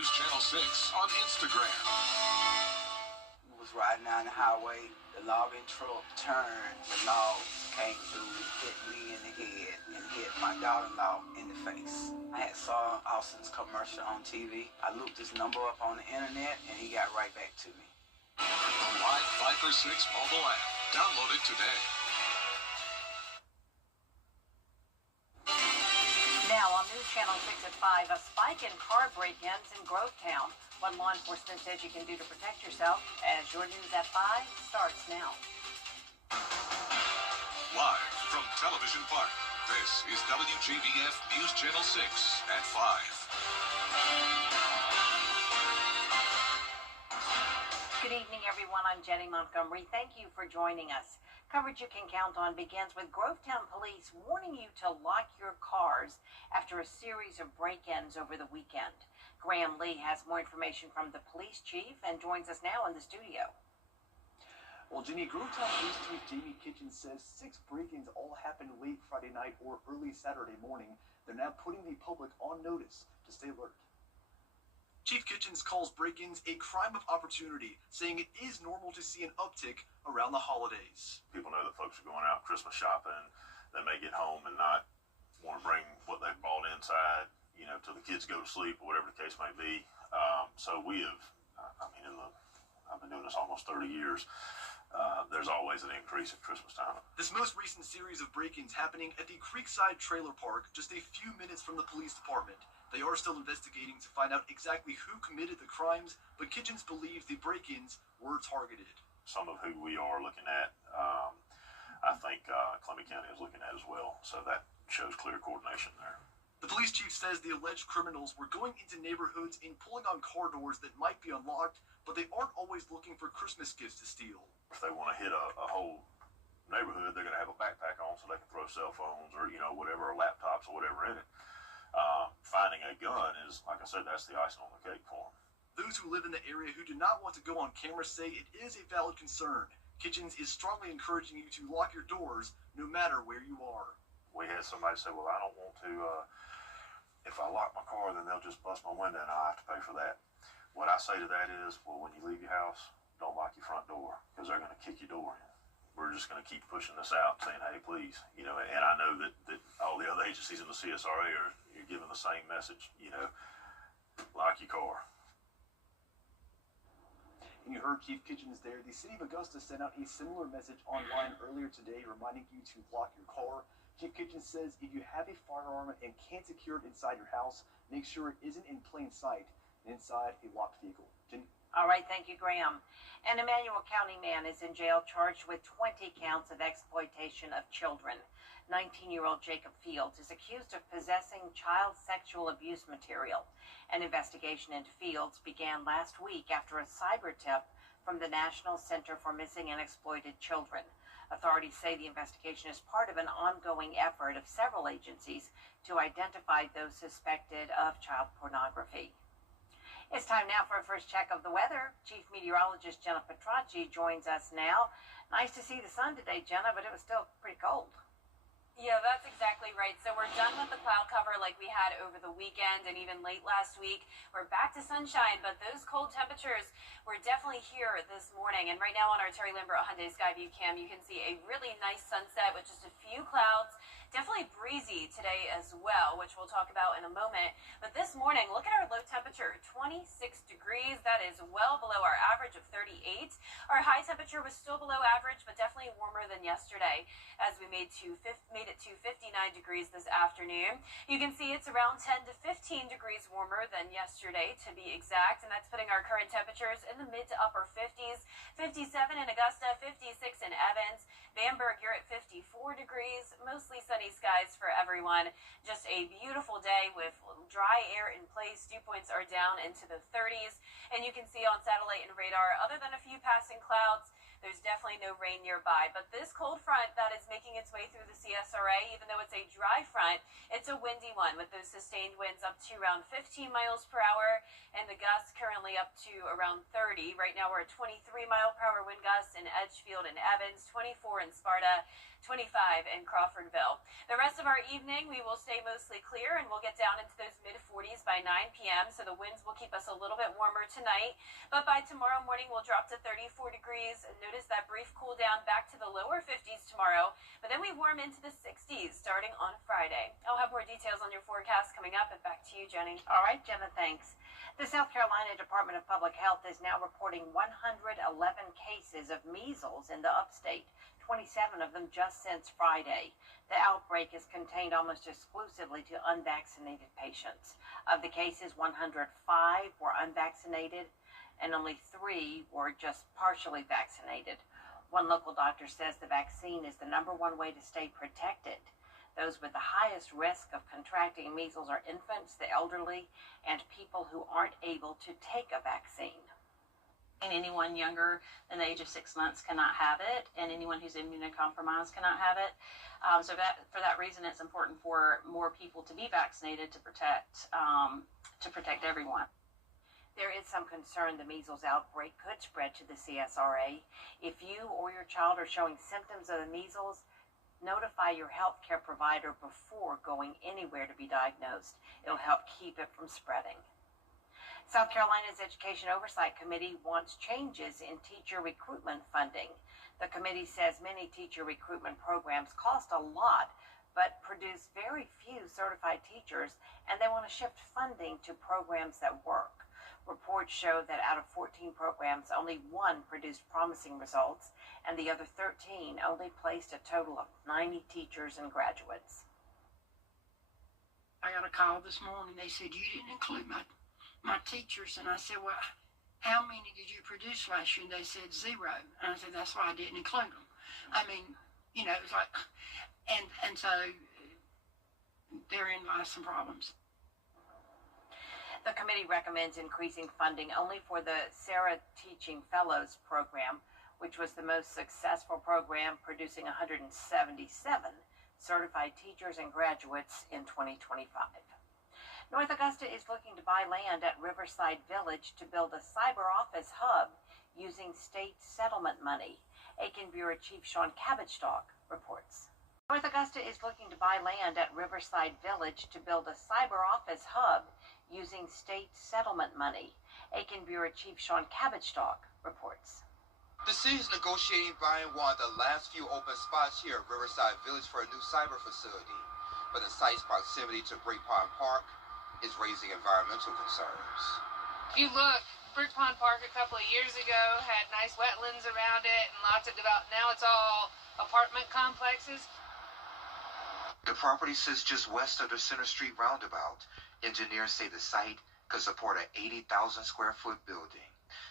News Channel 6 on Instagram. Was riding down the highway, the logging truck turned, the logs came through, hit me in the head, and hit my daughter-in-law in the face. I had saw Austin's commercial on TV. I looked his number up on the internet, and he got right back to me. The Live 5 for 6 mobile app. Download it today. Now on News Channel 6 at 5, a spike in car break-ins in Grovetown. What law enforcement says you can do to protect yourself as your News at 5 starts now. Live from Television Park, this is WJBF News Channel 6 at 5. Good evening, everyone. I'm Jenny Montgomery. Thank you for joining us. Coverage you can count on begins with Grovetown police warning you to lock your cars after a series of break-ins over the weekend. Graham Lee has more information from the police chief and joins us now in the studio. Well, Jenny, Grovetown Police Chief Jamie Kitchens says 6 break-ins all happened late Friday night or early Saturday morning. They're now putting the public on notice to stay alert. Chief Kitchens calls break-ins a crime of opportunity, saying it is normal to see an uptick around the holidays. People know that folks are going out Christmas shopping. They may get home and not want to bring what they've bought inside, you know, till the kids go to sleep or whatever the case may be. So we have, I've been doing this almost 30 years. There's always an increase at Christmas time. This most recent series of break-ins happening at the Creekside Trailer Park, just a few minutes from the police department. They are still investigating to find out exactly who committed the crimes, but Kitchens believes the break-ins were targeted. Some of who we are looking at, I think Columbia County is looking at as well. So that shows clear coordination there. The police chief says the alleged criminals were going into neighborhoods and pulling on car doors that might be unlocked, but they aren't always looking for Christmas gifts to steal. If they want to hit a whole neighborhood, they're going to have a backpack on so they can throw cell phones or, you know, whatever, or laptops or whatever in it. Finding a gun is, like I said, that's the icing on the cake for them. Those who live in the area who do not want to go on camera say it is a valid concern. Kitchens is strongly encouraging you to lock your doors no matter where you are. We had somebody say, well, I don't want to, if I lock my car, then they'll just bust my window and I'll have to pay for that. What I say to that is, well, when you leave your house, don't lock your front door because they're going to kick your door in. We're just going to keep pushing this out, saying, hey, please, you know, and I know that all the other agencies in the CSRA are giving the same message, you know, lock your car. And you heard Chief Kitchens there. The city of Augusta sent out a similar message online earlier today reminding you to lock your car. Chief Kitchens says if you have a firearm and can't secure it inside your house, make sure it isn't in plain sight and inside a locked vehicle. Jenny? All right, thank you, Graham. An Emmanuel County man is in jail charged with 20 counts of exploitation of children. 19-year-old Jacob Fields is accused of possessing child sexual abuse material. An investigation into Fields began last week after a cyber tip from the National Center for Missing and Exploited Children. Authorities say the investigation is part of an ongoing effort of several agencies to identify those suspected of child pornography. It's time now for a first check of the weather. Chief Meteorologist Jenna Petracci joins us now. Nice to see the sun today, Jenna, but it was still pretty cold. Yeah, that's exactly right. So we're done with the cloud cover like we had over the weekend and even late last week. We're back to sunshine, but those cold temperatures were definitely here this morning. And right now on our Terry Lambert Hyundai Skyview cam, you can see a really nice sunset with just a few clouds. Definitely breezy today as well, which we'll talk about in a moment. But this morning, look at our low temperature, 26 degrees. That is well below our average of 38. Our high temperature was still below average, but definitely warmer than yesterday as we made it to 59 degrees this afternoon. You can see it's around 10 to 15 degrees warmer than yesterday, to be exact, and that's putting our current temperatures in the mid to upper 50s. 57 in Augusta, 56 in Evans. Bamberg, you're at 54 degrees, mostly sunny skies for everyone. Just a beautiful day with dry air in place. Dew points are down into the 30s, and you can see on satellite and radar, other than a few passing clouds, there's definitely no rain nearby. But this cold front that is making its way through the CSRA. Even though it's a dry front, it's a windy one with those sustained winds up to around 15 miles per hour and the gusts currently up to around 30. Right now we're at 23 mile per hour wind gusts in Edgefield and Evans, 24 in Sparta, 25 in Crawfordville. The rest of our evening, we will stay mostly clear and we'll get down into those mid-40s by 9 p.m. So the winds will keep us a little bit warmer tonight. But by tomorrow morning, we'll drop to 34 degrees. Notice that brief cool down back to the lower 50s tomorrow. But then we warm into the 60s starting on Friday. I'll have more details on your forecast coming up. And back to you, Jenny. All right, Gemma, thanks. The South Carolina Department of Public Health is now reporting 111 cases of measles in the upstate, 27 of them just since Friday. The outbreak is contained almost exclusively to unvaccinated patients. Of the cases, 105 were unvaccinated and only 3 were just partially vaccinated. One local doctor says the vaccine is the #1 way to stay protected. Those with the highest risk of contracting measles are infants, the elderly, and people who aren't able to take a vaccine. And anyone younger than the age of 6 months cannot have it, and anyone who's immunocompromised cannot have it. So for that reason, it's important for more people to be vaccinated to protect everyone. There is some concern the measles outbreak could spread to the CSRA. If you or your child are showing symptoms of the measles, notify your healthcare provider before going anywhere to be diagnosed. It'll help keep it from spreading. South Carolina's Education Oversight Committee wants changes in teacher recruitment funding. The committee says many teacher recruitment programs cost a lot, but produce very few certified teachers, and they want to shift funding to programs that work. Reports show that out of 14 programs, only 1 produced promising results, and the other 13 only placed a total of 90 teachers and graduates. I got a call this morning. They said, you didn't include my teachers. And I said, well, how many did you produce last year? And they said 0. And I said, that's why I didn't include them. I mean, you know, it's like, and so therein lies some problems. The committee recommends increasing funding only for the Sarah Teaching Fellows program, which was the most successful program, producing 177 certified teachers and graduates in 2025. North Augusta is looking to buy land at Riverside Village to build a cyber office hub using state settlement money. Aiken Bureau Chief Sean Cabbage-Stock reports. North Augusta is looking to buy land at Riverside Village to build a cyber office hub using state settlement money. Aiken Bureau Chief Sean Cabbage-Stock reports. The city is negotiating buying one of the last few open spots here at Riverside Village for a new cyber facility, but the site's proximity to Brick Pond Park is raising environmental concerns. If you look, Brick Pond Park a couple of years ago had nice wetlands around it and lots of development. Now it's all apartment complexes. The property sits just west of the Center Street roundabout. Engineers say the site could support an 80,000 square foot building.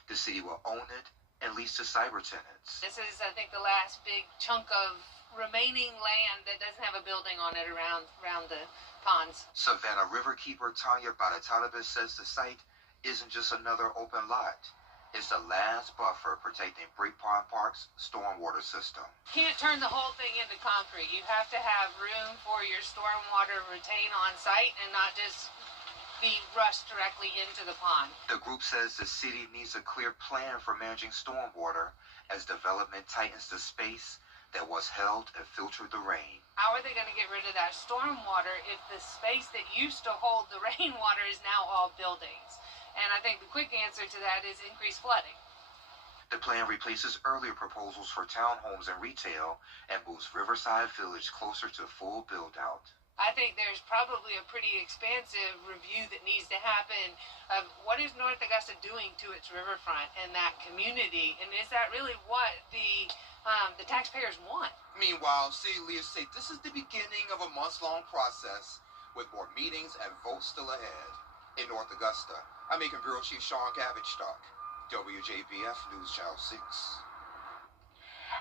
The city will own it and lease to cyber tenants. This is, I think, the last big chunk of remaining land that doesn't have a building on it around the ponds. Savannah Riverkeeper Tanya Baratalibus says the site isn't just another open lot. It's the last buffer protecting Brick Pond Park's stormwater system. You can't turn the whole thing into concrete. You have to have room for your stormwater to retain on site and not just be rushed directly into the pond. The group says the city needs a clear plan for managing stormwater as development tightens the space that was held and filtered the rain. How are they going to get rid of that stormwater if the space that used to hold the rainwater is now all buildings? And I think the quick answer to that is increased flooding. The plan replaces earlier proposals for townhomes and retail and moves Riverside Village closer to full build-out. I think there's probably a pretty expansive review that needs to happen of what is North Augusta doing to its riverfront and that community, and is that really what the taxpayers want? Meanwhile, city leaders say this is the beginning of a months-long process with more meetings and votes still ahead. In North Augusta, I'm Aiken Bureau Chief Sean Cabbage-Stock, WJBF News Channel 6.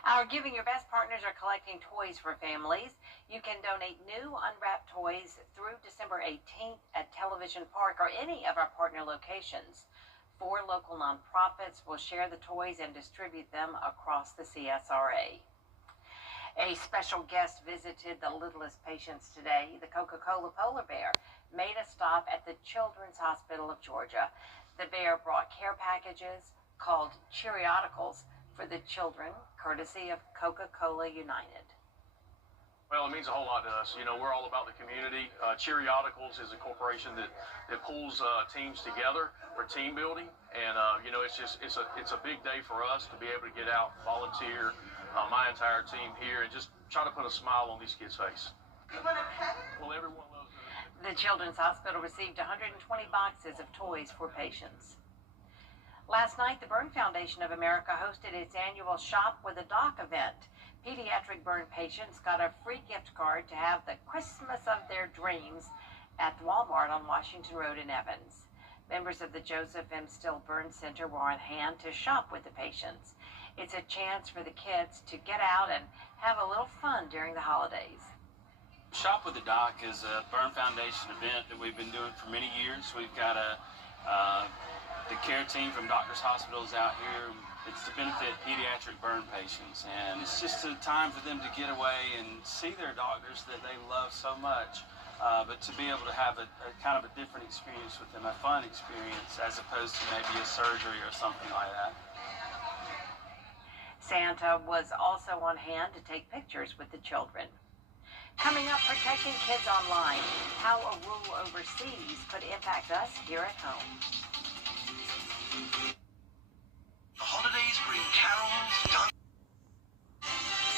Our Giving Your Best partners are collecting toys for families. You can donate new unwrapped toys through December 18th at Television Park or any of our partner locations. 4 local nonprofits will share the toys and distribute them across the CSRA. A special guest visited the littlest patients today. The Coca-Cola polar bear made a stop at the Children's Hospital of Georgia. The bear brought care packages called Cheeriodicals for the children, courtesy of Coca-Cola United. Well, it means a whole lot to us. You know, we're all about the community. Cheeriodicals is a corporation that pulls teams together for team building, and you know, it's a big day for us to be able to get out, volunteer, my entire team here, and just try to put a smile on these kids' face. Well, everyone loves it. The Children's Hospital received 120 boxes of toys for patients. Last night, the Burn Foundation of America hosted its annual Shop with a Doc event. Pediatric burn patients got a free gift card to have the Christmas of their dreams at Walmart on Washington Road in Evans. Members of the Joseph M. Still Burn Center were on hand to shop with the patients. It's a chance for the kids to get out and have a little fun during the holidays. Shop with the Doc is a Burn Foundation event that we've been doing for many years. We've got the care team from Doctors Hospitals out here. It's to benefit pediatric burn patients, and it's just a time for them to get away and see their doctors that they love so much, but to be able to have a kind of a different experience with them, a fun experience, as opposed to maybe a surgery or something like that. Santa was also on hand to take pictures with the children. Coming up, protecting kids online, how a rule overseas could impact us here at home. The holidays bring carols.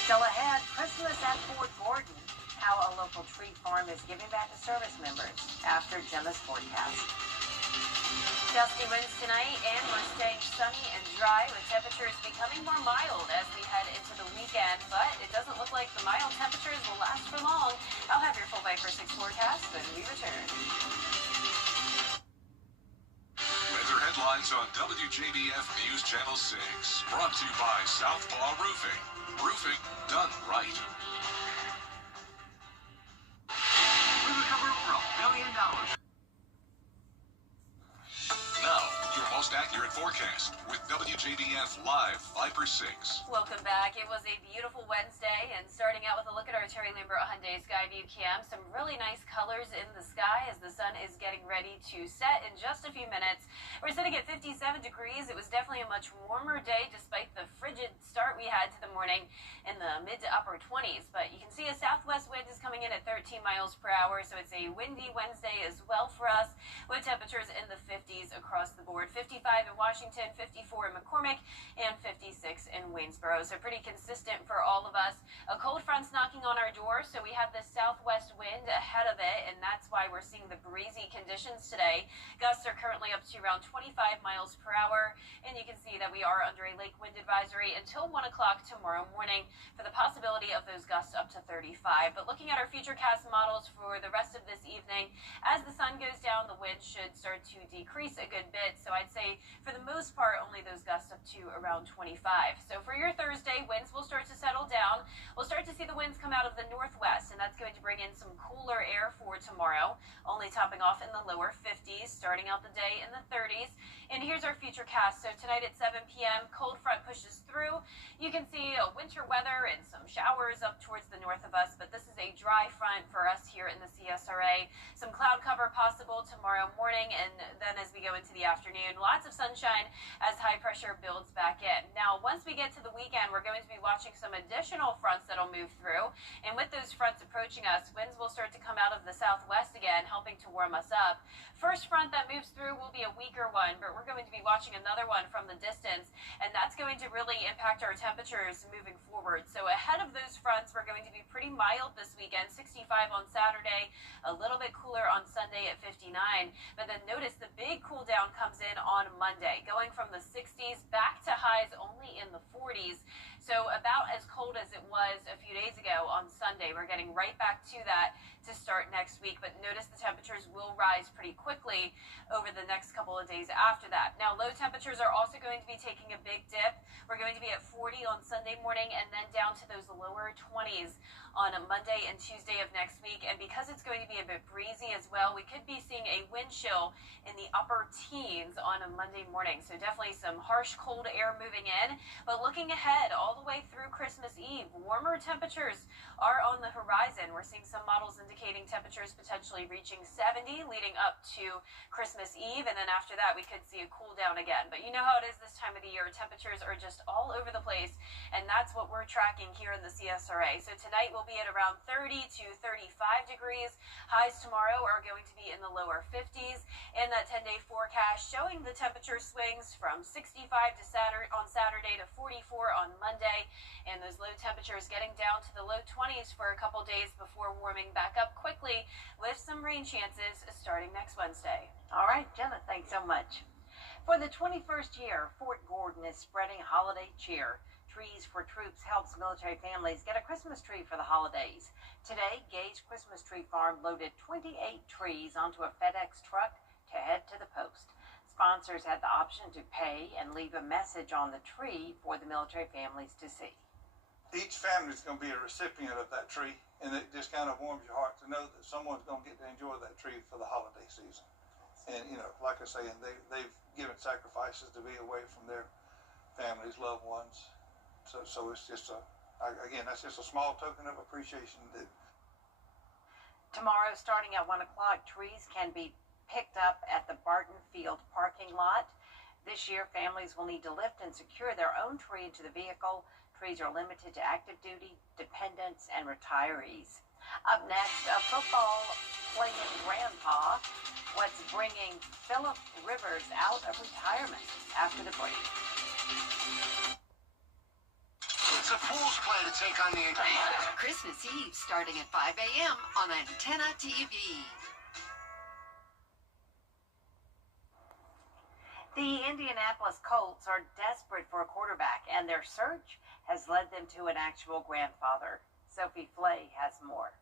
Still ahead, Christmas at Fort Gordon, how a local tree farm is giving back to service members after Gemma's forecast. Dusty winds tonight, and we're staying sunny and dry with temperatures becoming more mild as we head into the weekend, but it doesn't look like the mild temperatures will last for long. I'll have your full Viper 6 forecast when we return. Weather headlines on WJBF News Channel 6. Brought to you by Southpaw Roofing. Roofing done right. We recover over $1 billion. Now, your most accurate forecast with WJBF Live Viper 6. Welcome back. It was a beautiful Wednesday, and starting out with a look at our Terry Lambert Hyundai Skyview Cam. Some really nice colors in the sky as the sun is getting ready to set in just a few minutes. We're sitting at 57 degrees. It was definitely a much warmer day despite the frigid start we had to the morning in the mid to upper 20s. But you can see a southwest wind is coming in at 13 miles per hour, so it's a windy Wednesday as well for us, with temperatures in the 50s across the board. 55 in Washington, 54 in McCormick, and 56 in Waynesboro. So pretty consistent for all of us. A cold front's knocking on our door, so we have the southwest wind ahead of it, and that's why we're seeing the breezy conditions today. Gusts are currently up to around 25 miles per hour, and you can see that we are under a lake wind advisory until 1 o'clock tomorrow morning for the possibility of those gusts up to 35. But looking at our futurecast models for the rest of this evening, as the sun goes down, the wind should start to decrease a good bit. So I'd say for the most part, only those gusts up to around 25. So for your Thursday, winds will start to settle down. We'll start to see the winds come out of the northwest, and that's going to bring in some cooler air for tomorrow, only topping off in the lower 50s, starting out the day in the 30s. And here's our futurecast. So tonight at 7 p.m., cold front pushes through. You can see winter weather and some showers up towards the north of us, but this is a dry front for us here in the CSRA. Some cloud cover possible tomorrow morning, and then as we go into the afternoon, lots of sunshine as high pressure builds back in. Now, once we get to the weekend, we're going to be watching some additional fronts that'll move through, and with those fronts approaching us, winds will start to come out of the southwest again, helping to warm us up. First front that moves through will be a weaker one, but we're going to be watching another one from the distance, and that's going to really impact our temperatures moving forward. So ahead of those fronts, we're going to be pretty mild this weekend, 65 on Saturday, a little bit cooler on Sunday at 59, but then notice the big cool down comes in on Monday, going from the 60s back to highs only in the 40s. So about as cold as it was a few days ago on Sunday. We're getting right back to that to start next week, but notice the temperatures will rise pretty quickly over the next couple of days after that. Now, low temperatures are also going to be taking a big dip. We're going to be at 40 on Sunday morning and then down to those lower 20s on a Monday and Tuesday of next week. And because it's going to be a bit breezy as well, we could be seeing a wind chill in the upper teens on a Monday morning. So definitely some harsh cold air moving in. But looking ahead, all all the way through Christmas Eve. Warmer temperatures are on the horizon. We're seeing some models indicating temperatures potentially reaching 70 leading up to Christmas Eve, and then after that we could see a cool down again. But you know how it is this time of the year. Temperatures are just all over the place, and that's what we're tracking here in the CSRA. So tonight we'll be at around 30 to 35 degrees. Highs tomorrow are going to be in the lower 50s, and that 10-day forecast showing the temperature swings from 65 on Saturday to 44 on Monday, and those low temperatures getting down to the low 20s for a couple days before warming back up quickly with some rain chances starting next Wednesday. All right, Jenna, thanks so much. For the 21st year, Fort Gordon is spreading holiday cheer. Trees for Troops helps military families get a Christmas tree for the holidays. Today, Gage Christmas Tree Farm loaded 28 trees onto a FedEx truck to head to the post. Sponsors had the option to pay and leave a message on the tree for the military families to see. Each family is going to be a recipient of that tree, and it just kind of warms your heart to know that someone's going to get to enjoy that tree for the holiday season. And, you know, like I say, they've given sacrifices to be away from their families, loved ones. So it's just again, that's just a small token of appreciation. Tomorrow, starting at 1 o'clock, trees can be picked up at the Barton Field parking lot. This year, families will need to lift and secure their own tree into the vehicle. Trees are limited to active duty, dependents, and retirees. Up next, a football playing grandpa. What's bringing Philip Rivers out of retirement after the break. It's a fool's play to take on the Christmas Eve starting at 5 a.m. on Antenna TV. The Indianapolis Colts are desperate for a quarterback, and their search has led them to an actual grandfather. Sophie Flay has more.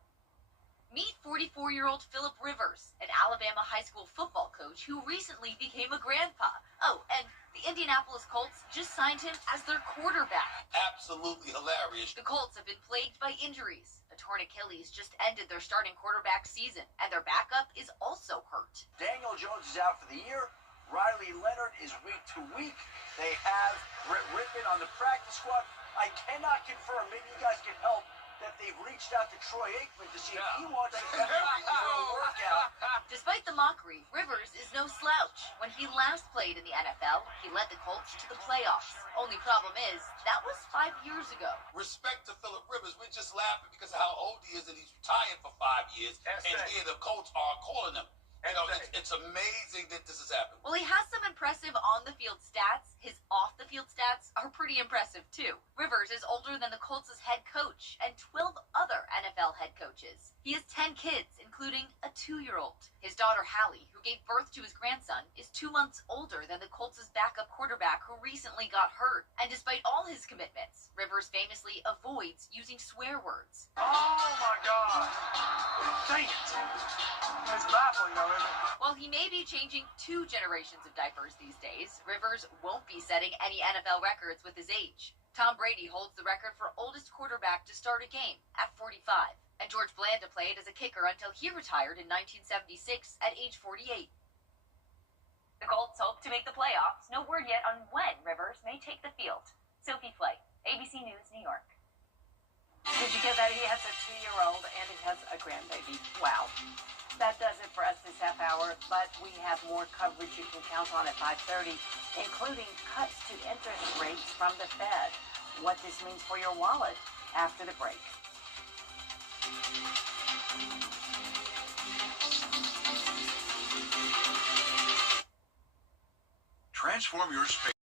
Meet 44-year-old Philip Rivers, an Alabama high school football coach who recently became a grandpa. Oh, and the Indianapolis Colts just signed him as their quarterback. Absolutely hilarious. The Colts have been plagued by injuries. A torn Achilles just ended their starting quarterback season, and their backup is also hurt. Daniel Jones is out for the year. Riley Leonard is week to week. They have Brett Rippon on the practice squad. I cannot confirm, maybe you guys can help, that they've reached out to Troy Aikman to see if he wants to come in for a workout. Despite the mockery, Rivers is no slouch. When he last played in the NFL, he led the Colts to the playoffs. Only problem is, that was 5 years ago. Respect to Philip Rivers. We're just laughing because of how old he is and he's retired for 5 years. And here the Colts are calling him. You know, it's amazing that this has happened. Well, he has some impressive on-the-field stats. His off-the-field stats are pretty impressive, too. Rivers is older than the Colts' head coach and 12 other NFL head coaches. He has 10 kids, including a 2-year-old. His daughter, Hallie, who gave birth to his grandson, is 2 months older than the Colts' backup quarterback who recently got hurt. And despite all his commitments, Rivers famously avoids using swear words. Oh, my God. Dang it. It's baffling, though, isn't it? While he may be changing 2 generations of diapers these days, Rivers won't be setting any NFL records with his age. Tom Brady holds the record for oldest quarterback to start a game at 45. And George Blanda played as a kicker until he retired in 1976 at age 48. The Colts hope to make the playoffs. No word yet on when Rivers may take the field. Sophie Flay, ABC News, New York. Did you get that? He has a 2-year-old and he has a grandbaby. Wow. That does it for us this half hour, but we have more coverage you can count on at 5:30, including cuts to interest rates from the Fed. What this means for your wallet after the break. Transform your space.